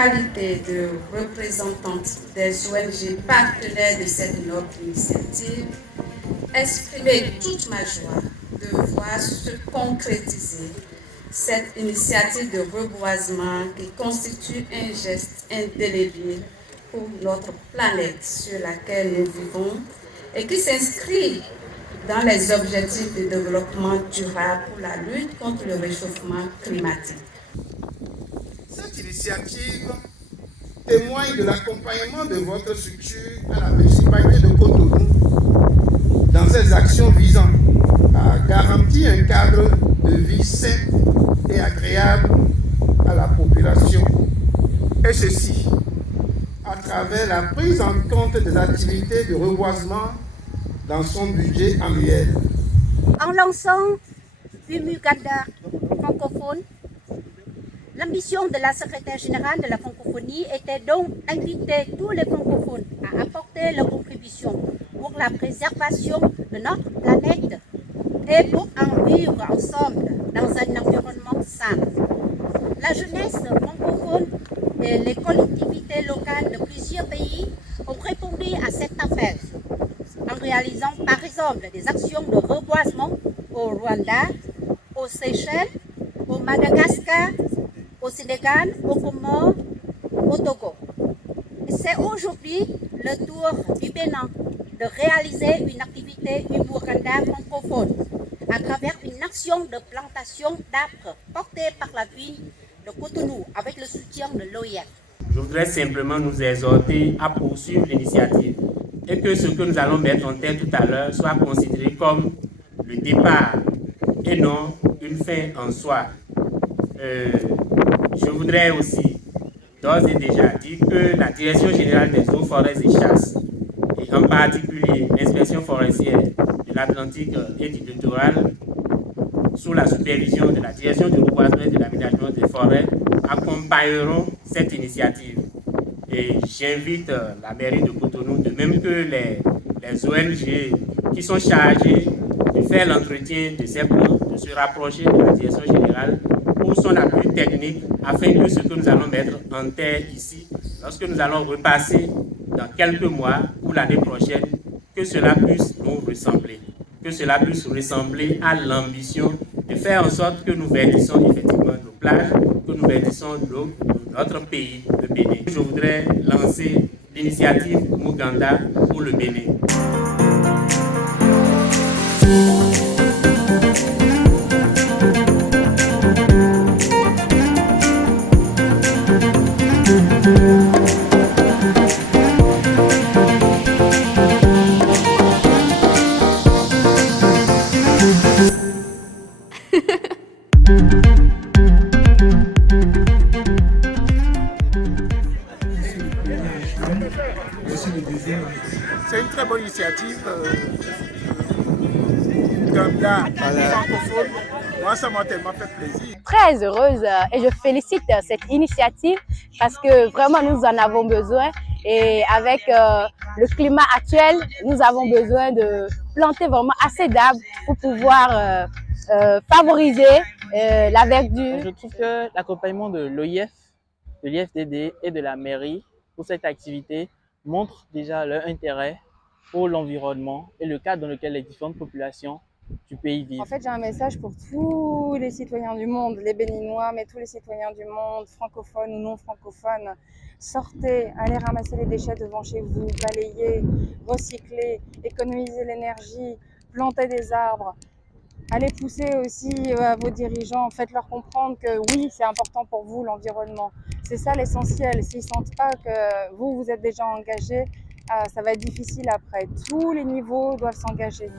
qualité de représentante des ONG partenaires de cette noble initiative, exprimer toute ma joie de voir se concrétiser cette initiative de reboisement qui constitue un geste indélébile pour notre planète sur laquelle nous vivons et qui s'inscrit dans les objectifs de développement durable pour la lutte contre le réchauffement climatique. Cette initiative témoigne de l'accompagnement de votre structure à la municipalité de Cotonou dans ses actions visant à garantir un cadre de vie sain et agréable à la population. Et ceci à travers la prise en compte des activités de reboisement dans son budget annuel. En lançant Bumuganda francophone, l'ambition de la secrétaire générale de la francophonie était donc d'inviter tous les francophones à apporter leur contribution pour la préservation de notre planète et pour en vivre ensemble dans un environnement sain. La jeunesse francophone et les collectivités locales de plusieurs pays ont répondu à cet appel en réalisant par exemple des actions de reboisement au Rwanda, aux Seychelles, au Madagascar, au Sénégal, au Comores, au Togo. C'est aujourd'hui le tour du Bénin de réaliser une activité Umburanda francophone à travers une action de plantation d'arbres portée par la ville de Cotonou avec le soutien de l'OIF. Je voudrais simplement nous exhorter à poursuivre l'initiative et que ce que nous allons mettre en tête tout à l'heure soit considéré comme le départ et non une fin en soi. Je voudrais aussi d'ores et déjà dire que la Direction générale des eaux, forêts et chasses, et en particulier l'inspection forestière de l'Atlantique et du littoral, sous la supervision de la Direction du reboisement et de l'aménagement des forêts, accompagneront cette initiative. Et j'invite la mairie de Cotonou, de même que les ONG qui sont chargées de faire l'entretien de ces plans, de se rapprocher de la Direction générale pour son appui technique, afin que ce que nous allons mettre en terre ici, lorsque nous allons repasser dans quelques mois ou l'année prochaine, que cela puisse nous ressembler. Que cela puisse ressembler à l'ambition de faire en sorte que nous verdissons effectivement nos plages, que nous verdissons l'eau de notre pays, le Bénin. Je voudrais lancer l'initiative Muganda pour le Bénin. C'est une très bonne initiative. Gambia francophone. Moi, ça m'a tellement fait plaisir. Très heureuse et je félicite cette initiative parce que vraiment nous en avons besoin et avec le climat actuel, nous avons besoin de planter vraiment assez d'arbres pour pouvoir favoriser la verdure. Je trouve que l'accompagnement de l'OIF, de l'IFDD et de la mairie pour cette activité montre déjà leur intérêt pour l'environnement et le cadre dans lequel les différentes populations du pays vivent. En fait, j'ai un message pour tous les citoyens du monde, les Béninois, mais tous les citoyens du monde, francophones ou non francophones. Sortez, allez ramasser les déchets devant chez vous, balayez, recyclez, économisez l'énergie, plantez des arbres. Allez pousser aussi vos dirigeants, faites-leur comprendre que oui, c'est important pour vous l'environnement. C'est ça l'essentiel. S'ils ne sentent pas que vous êtes déjà engagés, ça va être difficile après. Tous les niveaux doivent s'engager.